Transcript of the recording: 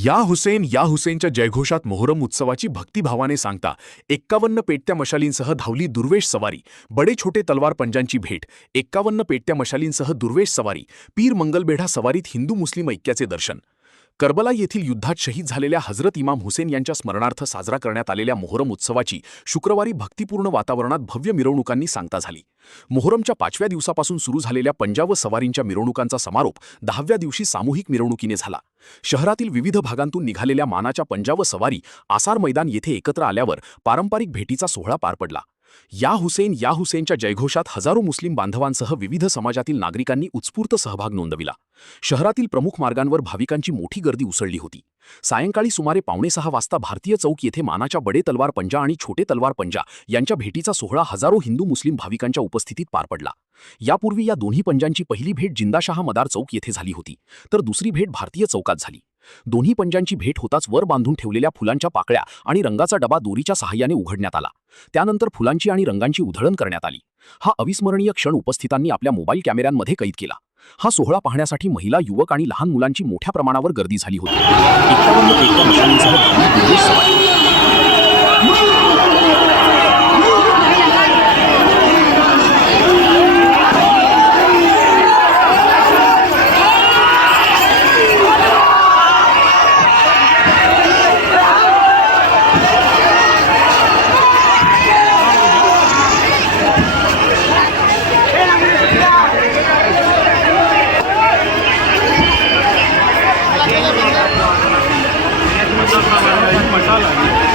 या हुसेनच्या जयघोषात मोहरम उत्सवाची भक्तिभावाने सांगता 51 पेटत्या मशालींसह धावली दुर्वेश सवारी. बडे छोटे तलवार पंजांची भेट. 51 पेटत्या मशालींसह दुर्वेश सवारी. पीर मंगलबेढा सवारीत हिंदू मुस्लिम ऐक्याचे दर्शन. करबला येथील युद्धात शहीद झालेल्या हजरत इमाम हुसेन यांच्या स्मरणार्थ साजरा करण्यात आलेल्या मोहरम उत्सवाची शुक्रवारी भक्तिपूर्ण वातावरणात भव्य मिरवणुकांनी सांगता झाली. मोहरमच्या 5व्या दिवसापासून सुरू झालेल्या पंजाब सवारींच्या मिरवणुकांचा समारोप 10व्या दिवशी सामूहिक मिरवणुकीने झाला. शहरातील विविध भागांतून निघालेल्या मानाच्या पंजाब सवारी आसार मैदान येथे एकत्र आल्यावर पारंपरिक भेटीचा सोहळा पार पडला. या हुसेनच्या जयघोषात हजारो मुस्लिम बांधवांसह विविध समाजातील नागरिकांनी उत्स्फूर्त सहभाग नोंदविला. शहरातील प्रमुख मार्गांवर भाविकांची मोठी गर्दी उसळली होती. सायंकाळी सुमारे 5:45 वाजता भारतीय चौक येथे मानाच्या बडे तलवार पंजा आणि छोटे तलवार पंजा यांच्या भेटीचा सोहळा हजारो हिंदू मुस्लिम भाविकांच्या उपस्थितीत पार पडला. यापूर्वी या दोन्ही पंजांची पहिली भेट जिंदाशाह मदार चौक येथे झाली होती, तर दुसरी भेट भारतीय चौकात झाली. दोन्ही पंजांची भेट होताच वर बांधून ठेवलेल्या फुलांच्या पाकळ्या आणि रंगाचा डबा दोरीच्या सहाय्याने उघडण्यात आला. त्यानंतर फुलांची आणि रंगांची उधळण करण्यात आली. हा अविस्मरणीय क्षण उपस्थितांनी आपल्या मोबाईल कॅमेऱ्यांमध्ये कैद केला. हा सोहळा पाहण्यासाठी महिला, युवक आणि लहान मुलांची मोठ्या प्रमाणावर गर्दी झाली होती. 51 पेटत्या मशालींसह धावली दुर्वेश सवारी. मसाला